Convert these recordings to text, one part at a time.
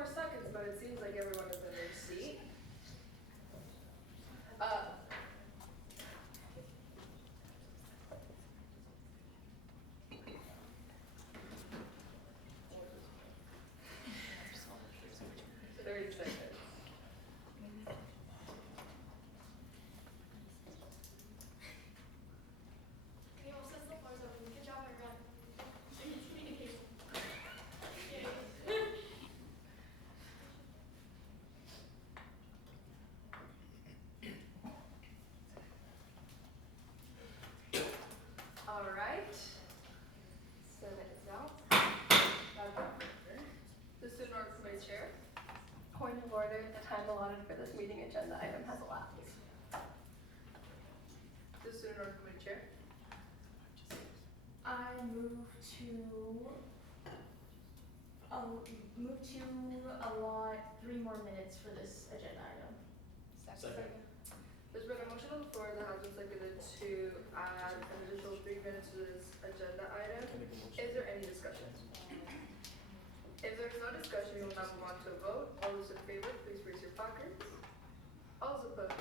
more seconds, but it seems like everyone is in their seat. Thirty seconds. All right. Senate is out. The student org committee chair. Point of order, the time allotted for this meeting agenda item has elapsed. The student org committee chair. I move to allot 3 more minutes for this agenda item. Second. There's been a motion on the floor that has been seconded to add an additional 3 minutes to this agenda item. Is there any discussion? If there's no discussion, we will now move on to a vote. All those in favor, please raise your placards. All those opposed?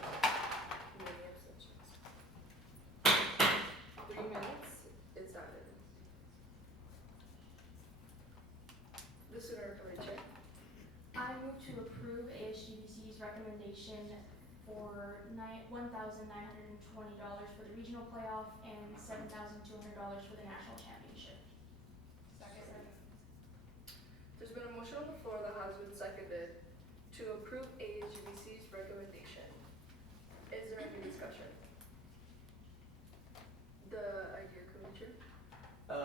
Many abstentions. 3 minutes is added. The student org committee chair. I move to approve ASGBC's recommendation for $1,920 for the regional playoff and $7,200 for the national championship. Second. There's been a motion on the floor that has been seconded to approve ASGBC's recommendation. Is there any discussion? The idea committee chair.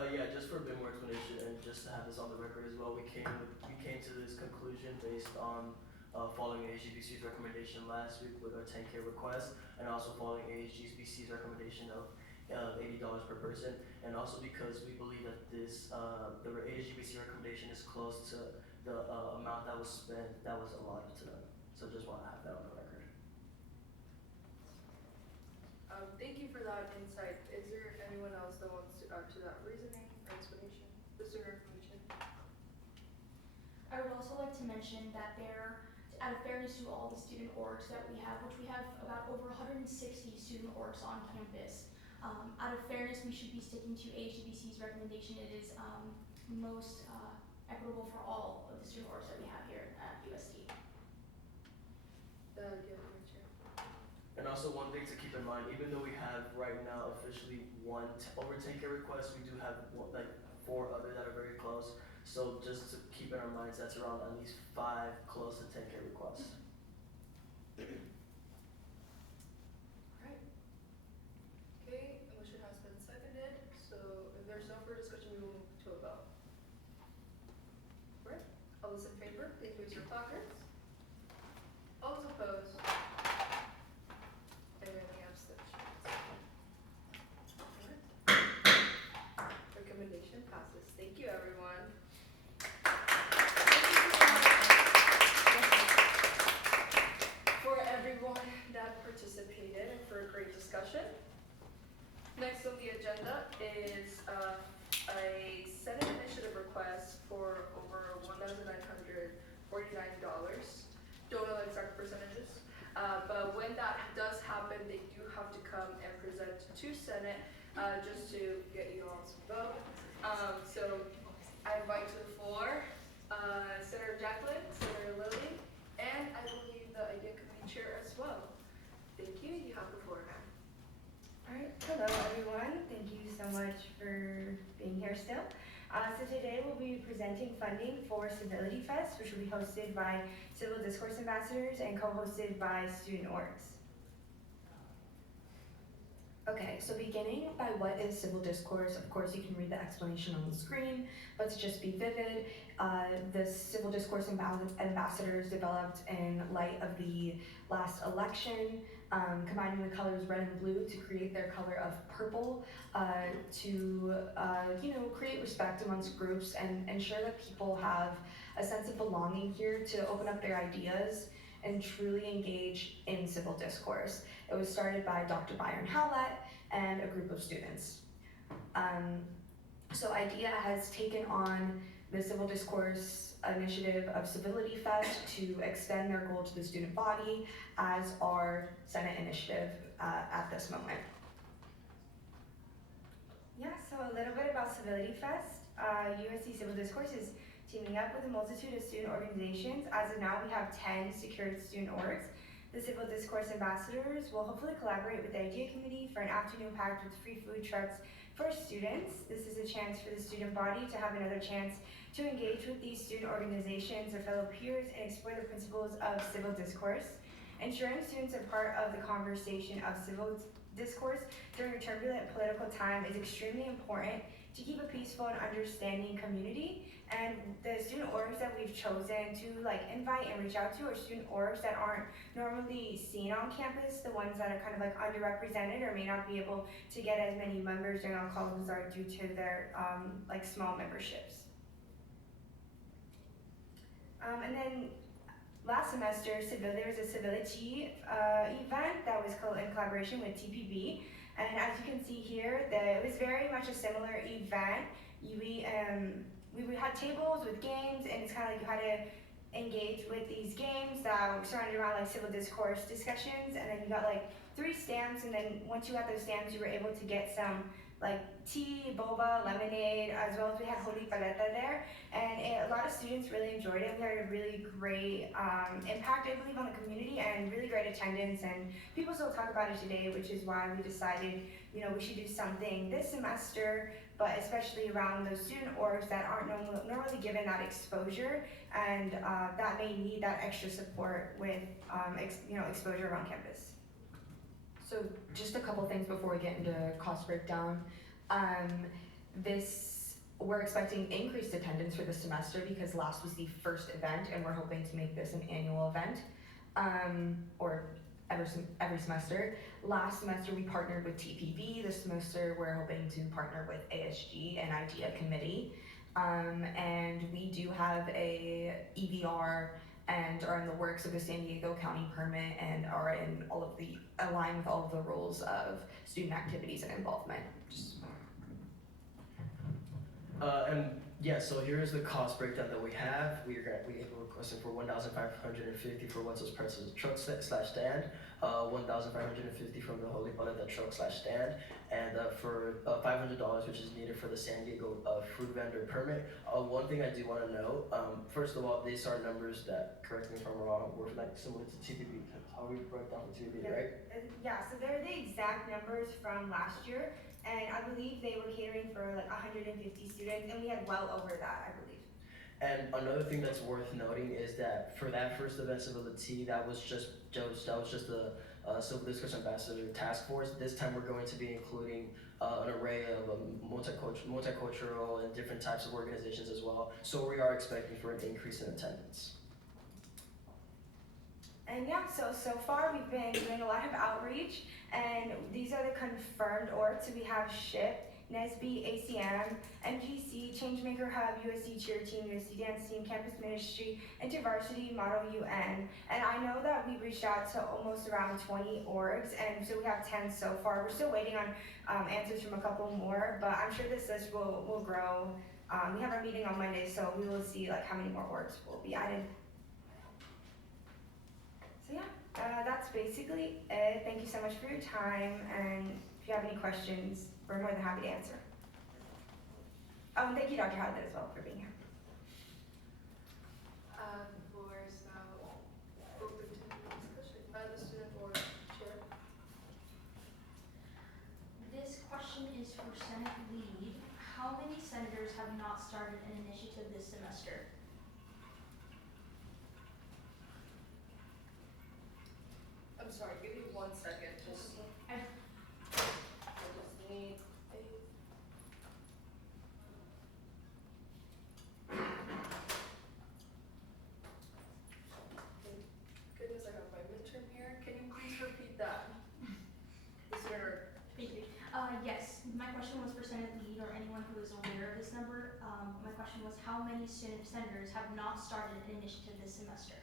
Yeah, just for a bit more explanation and just to have this on the record as well, we came to this conclusion based on following ASGBC's recommendation last week with our 10K request, and also following ASGBC's recommendation of $80 per person, and also because we believe that this the ASGBC recommendation is close to the amount that was spent that was allotted to them. So just want to have that on the record. Thank you for that insight. Is there anyone else that wants to add to that reasoning or explanation? The student information. I would also like to mention that out of fairness to all the student orgs that we have, which we have about over 160 student orgs on campus, out of fairness, we should be sticking to ASGBC's recommendation. It is most equitable for all of the student orgs that we have here at USD. The idea committee chair. And also one thing to keep in mind, even though we have right now officially over 10K requests, we do have 4 other that are very close. So just to keep in our minds, that's around at least 5 close to 10K requests. Alright. Okay, a motion has been seconded. So if there's no further discussion, we will move to a vote. Alright. All those in favor, please raise your placards. All those opposed? And any abstentions? Alright. Recommendation passes. Thank you, everyone. For everyone that participated and for a great discussion. Next on the agenda is a Senate initiative request for over $1,949. Don't know the exact percentages, but when that does happen, they do have to come and present to Senate just to get you all to vote. So I invite to the floor Senator Jacqueline, Senator Lilly, and I believe the idea committee chair as well. Thank you. You have the floor now. All right, hello everyone. Thank you so much for being here still. So today we'll be presenting funding for Civility Fest, which will be hosted by Civil Discourse Ambassadors and co-hosted by student orgs. Okay, so beginning by what is civil discourse, of course you can read the explanation on the screen, but to just be vivid, the Civil Discourse Ambassadors developed in light of the last election, combining the colors red and blue to create their color of purple, to create respect amongst groups and ensure that people have a sense of belonging here to open up their ideas and truly engage in civil discourse. It was started by Dr. Byron Howlett and a group of students. So IDEA has taken on the Civil Discourse initiative of Civility Fest to extend their goal to the student body as our Senate initiative at this moment. Yeah, so a little bit about Civility Fest. USC Civil Discourse is teaming up with a multitude of student organizations. As of now, we have 10 secured student orgs. The Civil Discourse ambassadors will hopefully collaborate with the IDEA committee for an afternoon packed with free food trucks for students. This is a chance for the student body to have another chance to engage with these student organizations or fellow peers and explore the principles of civil discourse. Ensuring students are part of the conversation of civil discourse during a turbulent political time is extremely important to keep a peaceful and understanding community. And the student orgs that we've chosen to invite and reach out to are student orgs that aren't normally seen on campus, the ones that are kind of underrepresented or may not be able to get as many members during on calls as are due to their small memberships. And then last semester, there was a Civility event that was in collaboration with TPB. And as you can see here, it was very much a similar event. We had tables with games, and it's kind of like you had to engage with these games that were surrounded around civil discourse discussions. And then you got 3 stamps, and then once you had those stamps, you were able to get some tea, boba, lemonade, as well as we had holy paleta there. And a lot of students really enjoyed it. We had a really great impact, I believe, on the community and really great attendance. And people still talk about it today, which is why we decided, we should do something this semester, but especially around those student orgs that aren't normally given that exposure and that may need that extra support with, exposure around campus. So just a couple things before we get into cost breakdown. We're expecting increased attendance for this semester because last was the first event and we're hoping to make this an annual event, or every semester. Last semester we partnered with TPB. This semester we're hoping to partner with ASG and IDEA committee. And we do have a EVR and are in the works of the San Diego County permit and are in align with all of the rules of student activities and involvement. So here's the cost breakdown that we have. We requesting for $1,550 for Wetzel's Pretzels truck slash stand, $1,550 from the Holy Paleta truck slash stand, and for $500 which is needed for the San Diego food vendor permit. One thing I do want to note, first of all, these are numbers that, correct me if I'm wrong, were similar to TPB. How we broke down for TPB, right? Yeah, so they're the exact numbers from last year. And I believe they were catering for 150 students, and we had well over that, I believe. And another thing that's worth noting is that for that first event, Civility, that was just the Civil Discourse Ambassador Task Force. This time we're going to be including an array of multicultural and different types of organizations as well. So we are expecting for an increase in attendance. And yeah, so far we've been doing a lot of outreach, and these are the confirmed orgs. So we have SHIP, NESB, ACM, MGC, Changemaker Hub, USC Cheer Team, USC Dance Team, Campus Ministry, InterVarsity, Model UN. And I know that we reached out to almost around 20 orgs, and so we have 10 so far. We're still waiting on answers from a couple more, but I'm sure this list will grow. We have our meeting on Monday, so we will see how many more orgs will be added. So yeah, that's basically it. Thank you so much for your time, and if you have any questions, we're more than happy to answer. Oh, and thank you, Dr. Hadley, as well, for being here. The floor is now open to discussion by the student board chair. This question is for Senate Lead. How many senators have not started an initiative this semester? I'm sorry, give me 1 second. I just need a. Goodness, I got my midterm here. Can you please repeat that? Mr. Thank you. Yes, my question was for Senate Lead or anyone who is aware of this number. My question was how many senators have not started an initiative this semester?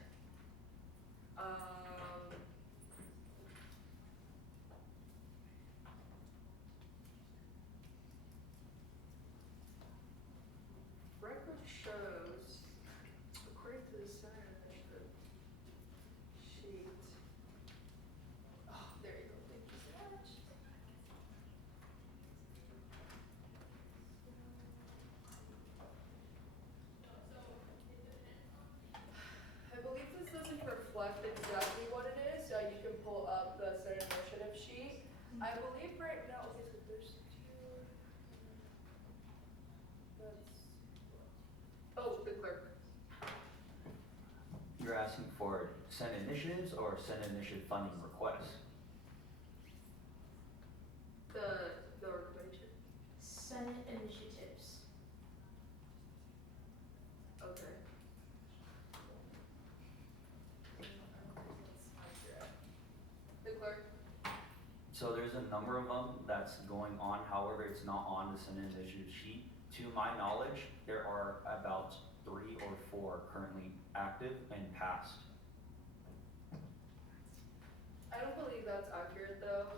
Senate initiatives or Senate initiative funding requests? The recommendation. Senate initiatives. Okay. The clerk. So there's a number of them that's going on, however, it's not on the Senate initiative sheet. To my knowledge, there are about 3 or 4 currently active and passed. I don't believe that's accurate though,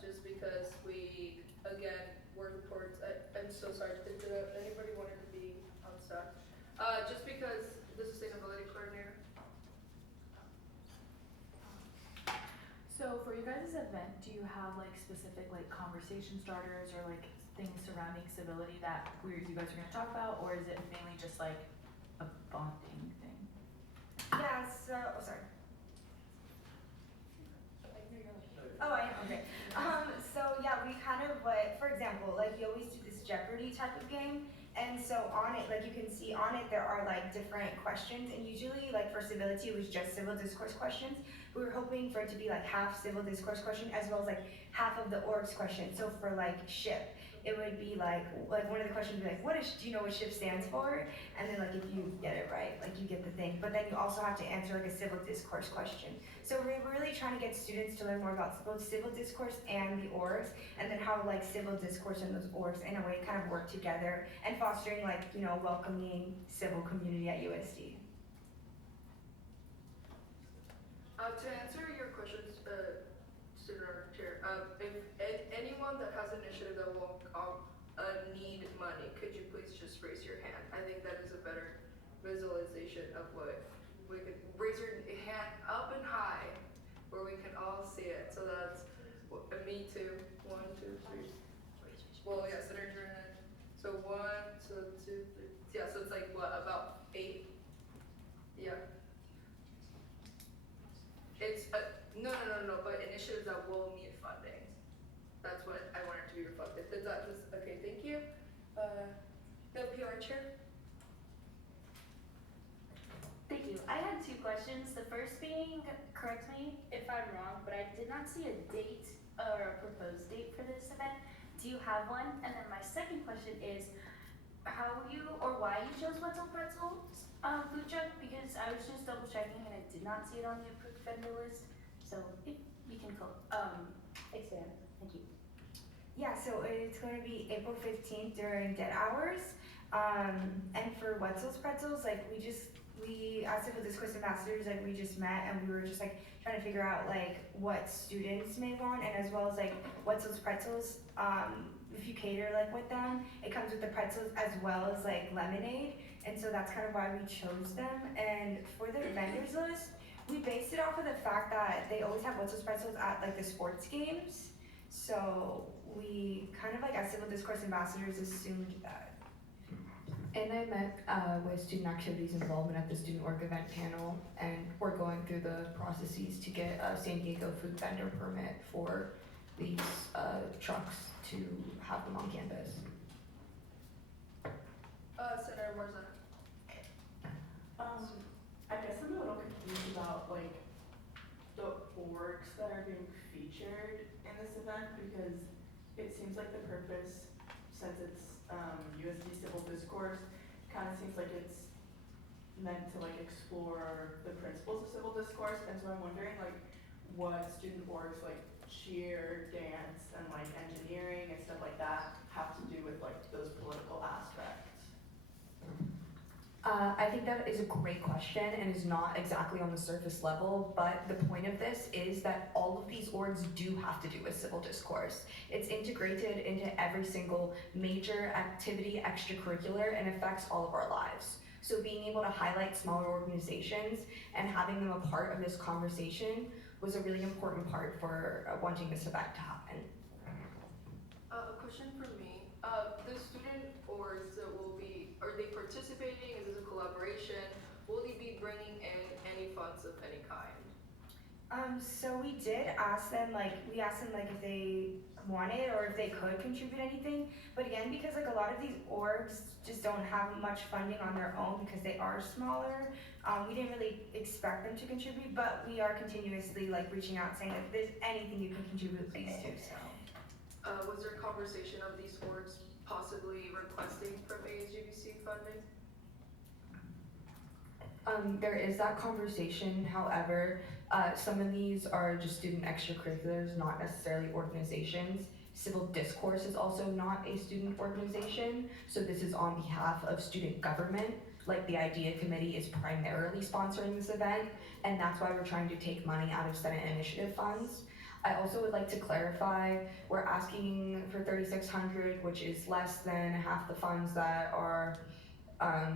just because we, again, word reports, I'm so sorry to interrupt, anybody wanted to be on staff? Just because the sustainability coordinator. So for you guys' event, do you have like specific like conversation starters or like things surrounding civility that you guys are gonna talk about, or is it mainly just like a bonding thing? Yeah, so, oh, sorry. Oh, I am, okay. So yeah, we kind of for example, like we always do this Jeopardy type of game. And so on it, like you can see on it, there are like different questions. And usually like for civility, it was just civil discourse questions. We were hoping for it to be like half civil discourse question as well as like half of the orgs question. So for like SHIP, it would be like one of the questions would be like, do you know what SHIP stands for? And then like if you get it right, like you get the thing. But then you also have to answer like a civil discourse question. So we're really trying to get students to learn more about both civil discourse and the orgs, and then how like civil discourse and those orgs in a way kind of work together and fostering like, you know, welcoming civil community at USD. To answer your questions, student chair, if anyone that has an initiative that will need money, could you please just raise your hand? I think that is a better visualization of what we could raise your hand up and high where we can all see it. So that's me too. 1, 2, 3. Well, yeah, Senator Jordan. So 1, so 2, 3. Yeah, so it's like what, about 8? Yeah. It's no, but initiatives that will need funding. That's what I wanted to be reflected. Did that just okay? Thank you. The PR chair. Thank you. I had 2 questions. The first being, correct me if I'm wrong, but I did not see a date or a proposed date for this event. Do you have one? And then my second question is how you or why you chose Wetzel Pretzel's food truck, because I was just double checking and I did not see it on the approved vendor list. So if you can expand. Thank you. Yeah, so it's going to be April 15th during dead hours. And for Wetzel's Pretzels, like we as civil discourse ambassadors, like we just met and we were just like trying to figure out like what students may want, and as well as like Wetzel's Pretzels, if you cater like with them, it comes with the pretzels as well as like lemonade, and so that's kind of why we chose them. And for the vendors list, we based it off of the fact that they always have Wetzel's Pretzels at like the sports games, so we kind of like as civil discourse ambassadors assumed that. And I met with student activities involvement at the student org event panel, and we're going through the processes to get a San Diego food vendor permit for these trucks to have them on campus. Senator Warzon. I guess I'm a little confused about like the orgs that are being featured in this event, because it seems like the purpose, since it's USD civil discourse, kind of seems like it's meant to like explore the principles of civil discourse, and so I'm wondering like what student orgs like cheer, dance, and like engineering and stuff like that have to do with like those political aspects. I think that is a great question and is not exactly on the surface level, but the point of this is that all of these orgs do have to do with civil discourse. It's integrated into every single major activity, extracurricular, and affects all of our lives. So being able to highlight smaller organizations and having them a part of this conversation was a really important part for wanting this event to happen. A question for me. The student orgs that will be, are they participating? Is this a collaboration? Will they be bringing in any funds of any kind? So we did ask them, like, if they wanted or if they could contribute anything. But again, because like a lot of these orgs just don't have much funding on their own because they are smaller, we didn't really expect them to contribute, but we are continuously like reaching out saying if there's anything you can contribute, please do so. Was there conversation of these orgs possibly requesting from ASGBC funding? There is that conversation, however, some of these are just student extracurriculars, not necessarily organizations. Civil discourse is also not a student organization, so this is on behalf of student government. Like the IDEA committee is primarily sponsoring this event, and that's why we're trying to take money out of Senate initiative funds. I also would like to clarify, we're asking for $3,600, which is less than half the funds that are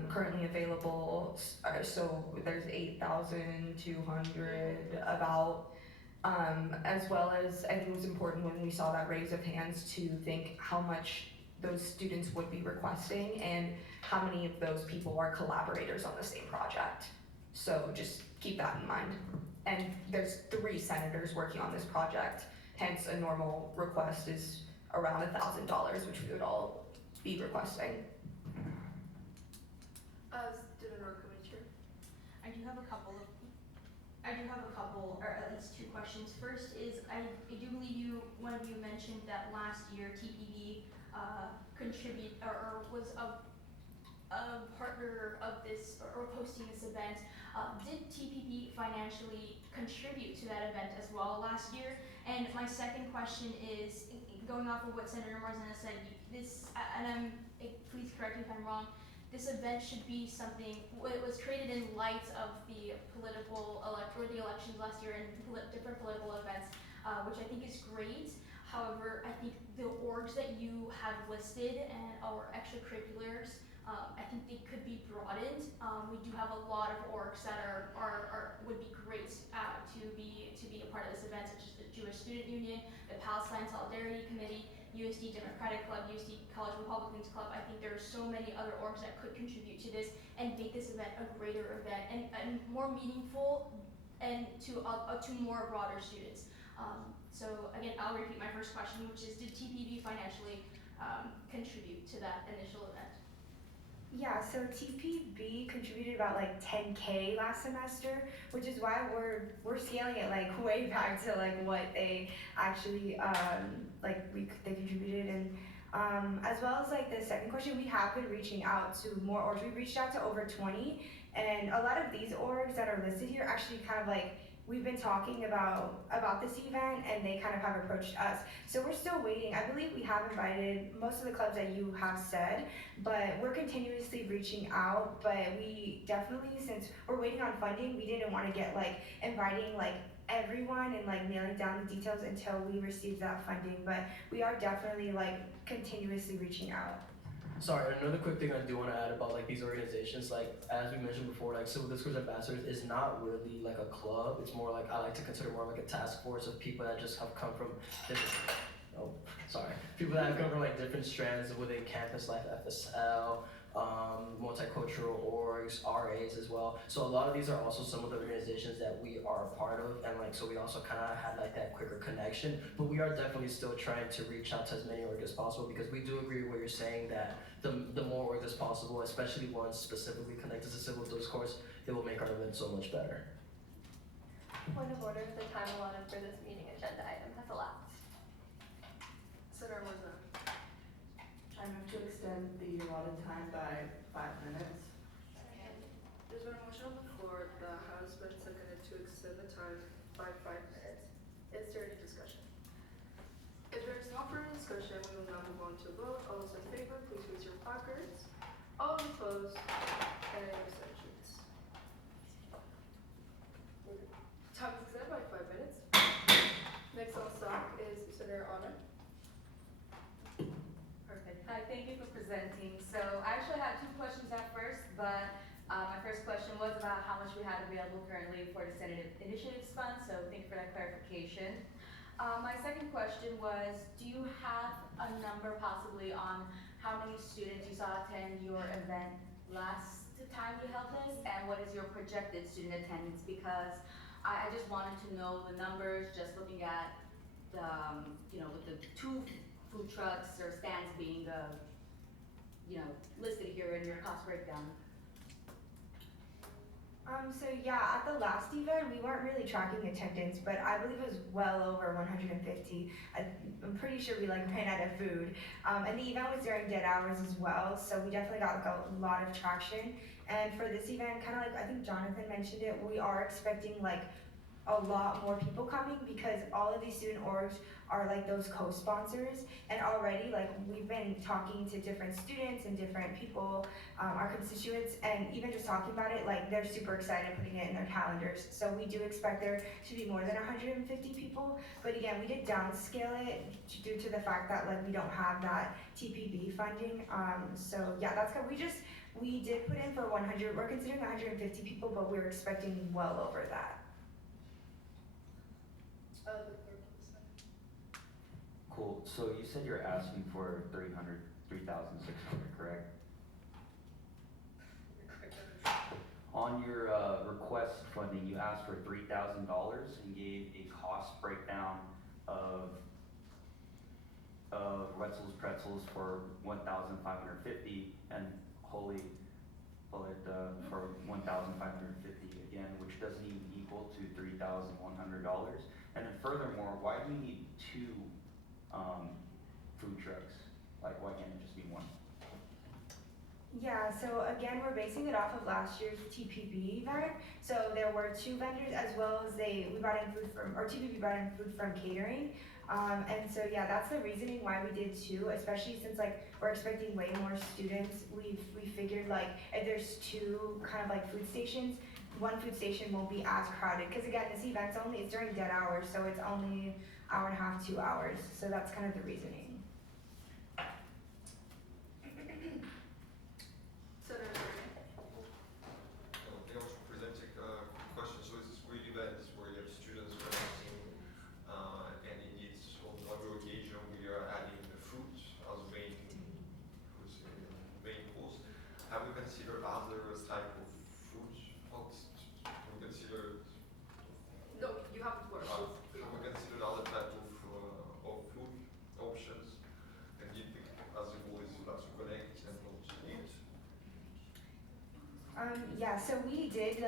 currently available. So there's 8,200 about. As well as I think it was important when we saw that raise of hands to think how much those students would be requesting and how many of those people are collaborators on the same project. So just keep that in mind. And there's 3 senators working on this project, hence a normal request is around $1,000, which we would all be requesting. Student org committee chair. I do have a couple, or at least 2 questions. First is, I do believe one of you mentioned that last year TPB was a partner of this, or hosting this event. Did TPB financially contribute to that event as well last year? And my second question is, going off of what Senator Marzana said, please correct me if I'm wrong, this event should be something, it was created in light of the the elections last year and different political events, which I think is great. However, I think the orgs that you have listed and our extracurriculars, I think they could be broadened. We do have a lot of orgs that would be great to be a part of this event, such as the Jewish Student Union, the Palestine Solidarity Committee, USD Democratic Club, USD College Republicans Club. I think there are so many other orgs that could contribute to this and make this event a greater event and more meaningful and to more broader students. So again, I'll repeat my first question, which is, did TPB financially contribute to that initial event? Yeah, so TPB contributed about like 10K last semester, which is why we're scaling it like way back to like what they actually they contributed. And as well as like the second question, we have been reaching out to more orgs. We reached out to over 20, and a lot of these orgs that are listed here actually kind of like we've been talking about this event, and they kind of have approached us. So we're still waiting. I believe we have invited most of the clubs that you have said, but we're continuously reaching out. But we definitely, since we're waiting on funding, we didn't want to get like inviting like everyone and like nailing down the details until we receive that funding. But we are definitely like continuously reaching out. Sorry, another quick thing I do want to add about like these organizations, like as we mentioned before, like Civil Discourse Ambassadors is not really like a club. It's more like I like to consider more like a task force of people that just have come from different. People that have come from like different strands within campus life, FSL, multicultural orgs, RAs as well. So a lot of these are also some of the organizations that we are a part of, and like so we also kind of had like that quicker connection. But we are definitely still trying to reach out to as many orgs as possible, because we do agree with what you're saying that the more orgs as possible, especially ones specifically connected to civil discourse, it will make our event so much better. Point of order, the time allotted for this meeting agenda item has elapsed. Senator Marzana. I move to extend the allotted time by 5 minutes. There's been a motion on the floor that has been seconded to extend the time by 5 minutes. Is there any discussion? If there is no further discussion, we will now move on to a vote. All those in favor, please raise your placards. All opposed, and any abstentions. Time is extended by 5 minutes. Next on stock is Senator Anna. Perfect. Hi, thank you for presenting. So I actually had 2 questions at first, but my first question was about how much we had available currently for the Senate Initiatives Fund, so thank you for that clarification. My second question was, do you have a number possibly on how many students you saw attend your event last time you held this, and what is your projected student attendance? Because I just wanted to know the numbers, just looking at with the 2 food trucks or stands being, listed here in your cost breakdown? So yeah, at the last event, we weren't really tracking attendance, but I believe it was well over 150. I'm pretty sure we like ran out of food. And the event was during dead hours as well, so we definitely got like a lot of traction. And for this event, kind of like I think Jonathan mentioned it, we are expecting like a lot more people coming because all of these student orgs are like those co-sponsors, and already like we've been talking to different students and different people, our constituents, and even just talking about it, like they're super excited putting it in their calendars. So we do expect there to be more than 150 people, but again, we did downscale it due to the fact that like we don't have that TPB funding. So yeah, that's good. We did put in for 100. We're considering 150 people, but we're expecting well over that. The clerk, please. Cool, so you said you're asking for 3,600, correct? On your request funding, you asked for $3,000 and gave a cost breakdown of Wetzel's Pretzels for 1,550 and Holy Bullet for 1,550 again, which doesn't even equal to $3,100. And then furthermore, why do you need 2 food trucks? Like, why can't it just be 1? Yeah, so again, we're basing it off of last year's TPB event. So there were 2 vendors as well as we brought in food from, or TPB brought in food from catering. And so yeah, that's the reasoning why we did 2, especially since like we're expecting way more students. We figured like if there's 2 kind of like food stations, 1 food station won't be as crowded. Because again, this event's it's during dead hours, so it's only hour and a half, 2 hours. So that's kind of the reasoning. Senator I was presenting a question. So is this real events where you have students presenting, and indeed on one occasion we are adding the fruit as main course. Have we considered other type of fruit? Have we considered? No, you have the floor. Have we considered other type of food options? Indeed, as the goal is to connect and not eat. Yeah, so we did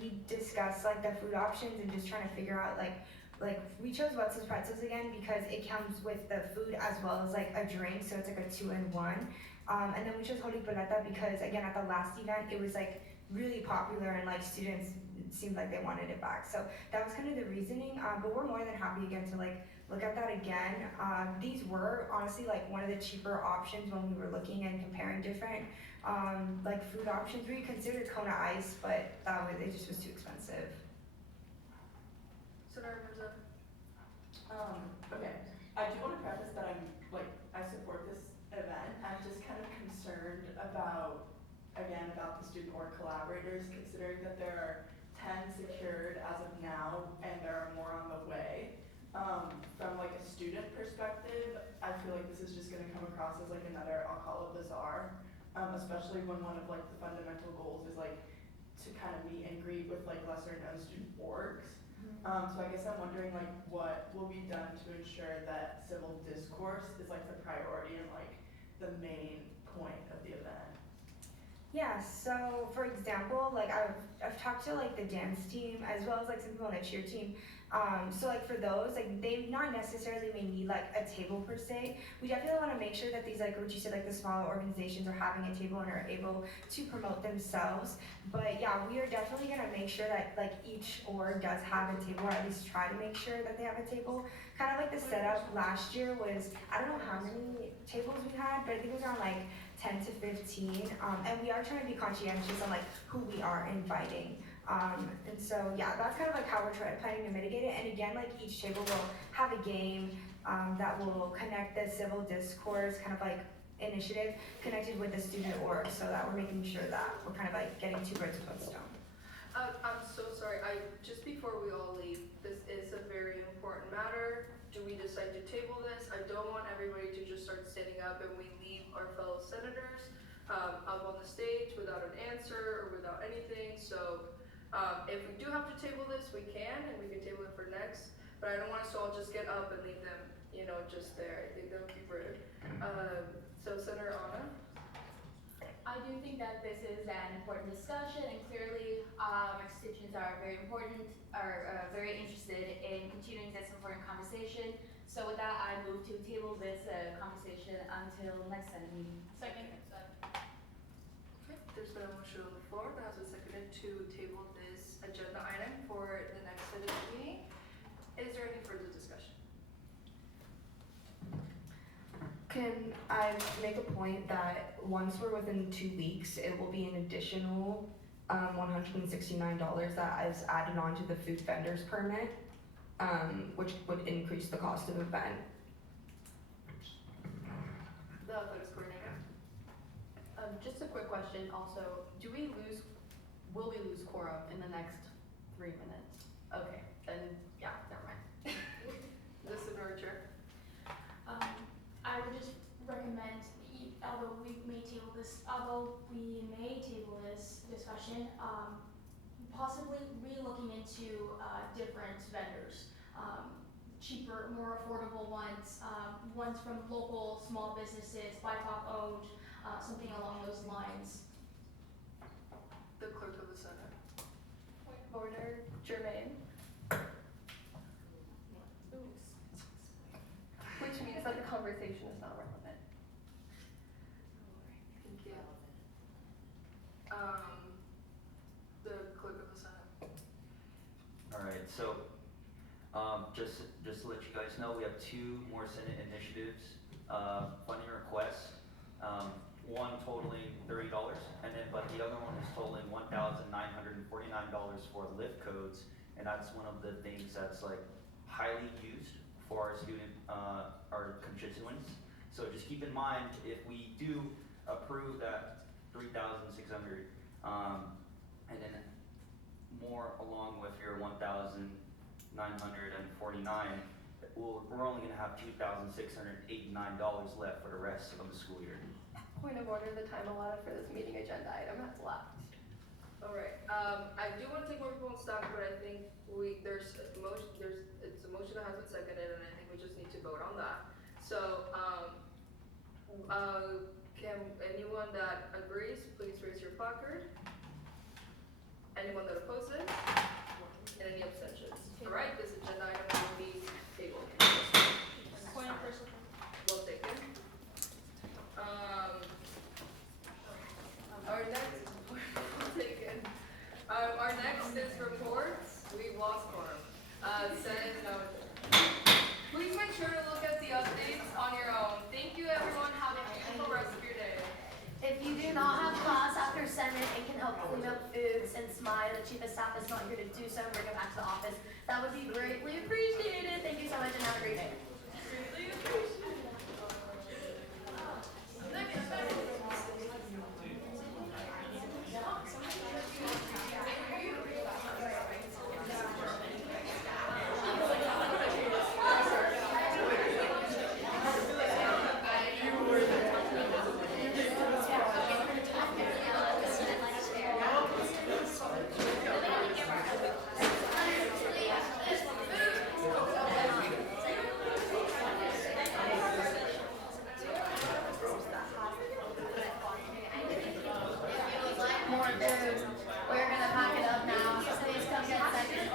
we discussed like the food options and just trying to figure out like we chose Wetzel's Pretzels again because it comes with the food as well as like a drink, so it's like a 2-in-1. And then we chose Holy Paleta because again at the last event it was like really popular and like students it seemed like they wanted it back. So that was kind of the reasoning. But we're more than happy again to like look at that again. These were honestly like one of the cheaper options when we were looking and comparing different like food options. We considered Kona Ice, but it just was too expensive. Senator Mirza. Okay, I do want to preface that I support this event. I'm just kind of concerned about the student org collaborators, considering that there are 10 secured as of now, and there are more on the way. From like a student perspective, I feel like this is just going to come across as like another, I'll call it bazaar, especially when one of like the fundamental goals is like to kind of meet and greet with like lesser known student orgs. So I guess I'm wondering like what will be done to ensure that civil discourse is like the priority and like the main point of the event. Yeah, so for example, like I've talked to like the dance team as well as like some people on the cheer team. So like for those, like they not necessarily may need like a table per se. We definitely want to make sure that these like what you said, like the smaller organizations are having a table and are able to promote themselves. But yeah, we are definitely gonna make sure that like each org does have a table, or at least try to make sure that they have a table. Kind of like the setup last year was, I don't know how many tables we had, but I think it was around like 10 to 15, and we are trying to be conscientious on like who we are inviting. And so yeah, that's kind of like how we're planning to mitigate it. And again, like each table will have a game that will connect the civil discourse kind of like initiative connected with the student org, so that we're making sure that we're kind of like getting 2 birds with 1 stone. I'm so sorry. Just before we all leave, this is a very important matter. Do we decide to table this? I don't want everybody to just start standing up and we leave our fellow senators up on the stage without an answer or without anything. So if we do have to table this, we can, and we can table it for next. but I don't want us to all just get up and leave them, just there. I think that would be rude. So Senator Anna? I do think that this is an important discussion, and clearly, my constituents are very important, very interested in continuing this important conversation. So with that, I move to table this conversation until next Senate meeting. Second. Okay, there's been a motion on the floor that has been seconded to table this agenda item for the next Senate meeting. Is there any further discussion? Can I make a point that once we're within 2 weeks, it will be an additional $169 that is added on to the food vendors permit, which would increase the cost of the event. The athletics coordinator? Just a quick question also, will we lose quorum in the next 3 minutes? Okay, then, yeah, never mind. The Senate Chair? I would just recommend, although we may table this discussion, possibly re-looking into different vendors, cheaper, more affordable ones, ones from local small businesses, BIPOC owned, something along those lines. The clerk of the Senate? Point of order, Jermaine. Which means that the conversation is not relevant. Thank you. The clerk of the Senate? Alright, so, just to let you guys know, we have 2 more Senate initiatives, funding requests. One totaling $30, but the other one is totaling $1,949 for lift codes, and that's one of the things that's like highly used for our constituents. So just keep in mind, if we do approve that 3,600, and then more along with your 1,949, we're only gonna have $2,689 left for the rest of the school year. Point of order, the time allotted for this meeting agenda item has lapsed. All right, I do want to take more people on stock, but I think it's a motion that has been seconded, and I think we just need to vote on that. So, can anyone that agrees, please raise your placard? Anyone that opposes? And any abstentions? All right, this agenda item will be tabled. Point of personal. Well taken. Our next is reports. We've lost quorum. Please make sure to look at the updates on your own. Thank you, everyone. Have a beautiful rest of your day. If you do not have class after Senate and can help clean up food, since the chief of staff is not here to do so and bring it back to the office, that would be greatly appreciated. Thank you so much and have a great day. Greatly appreciated. We're gonna pack it up now. Please come get seconds.